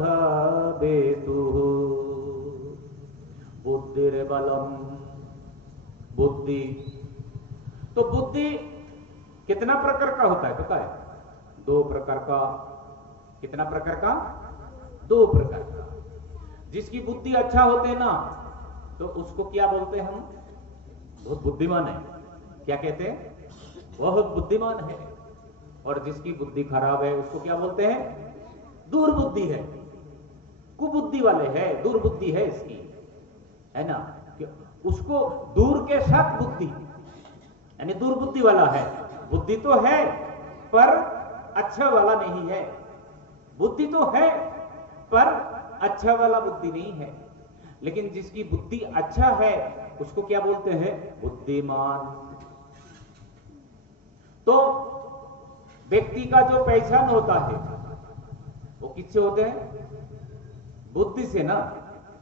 भवेतुः बुद्धिर्बलम। बुद्धि, तो बुद्धि कितना प्रकार का होता है पता है? 2 प्रकार का। कितना प्रकार का? 2 प्रकार का। जिसकी बुद्धि अच्छा होते ना तो उसको क्या बोलते हैं हम? बहुत बुद्धिमान है। क्या कहते हैं? बहुत बुद्धिमान है। और जिसकी बुद्धि खराब है उसको क्या बोलते हैं? दुर्बुद्धि है, कुबुद्धि वाले है, दुर्बुद्धि है इसकी, है ना? उसको दूर के साथ बुद्धि, यानी दुर्बुद्धि वाला है। बुद्धि तो है पर अच्छा वाला नहीं है। बुद्धि तो है पर अच्छा वाला बुद्धि नहीं है। लेकिन जिसकी बुद्धि अच्छा है उसको क्या बोलते हैं? बुद्धिमान। तो व्यक्ति का जो पहचान होता है वो किससे होते हैं? बुद्धि से ना।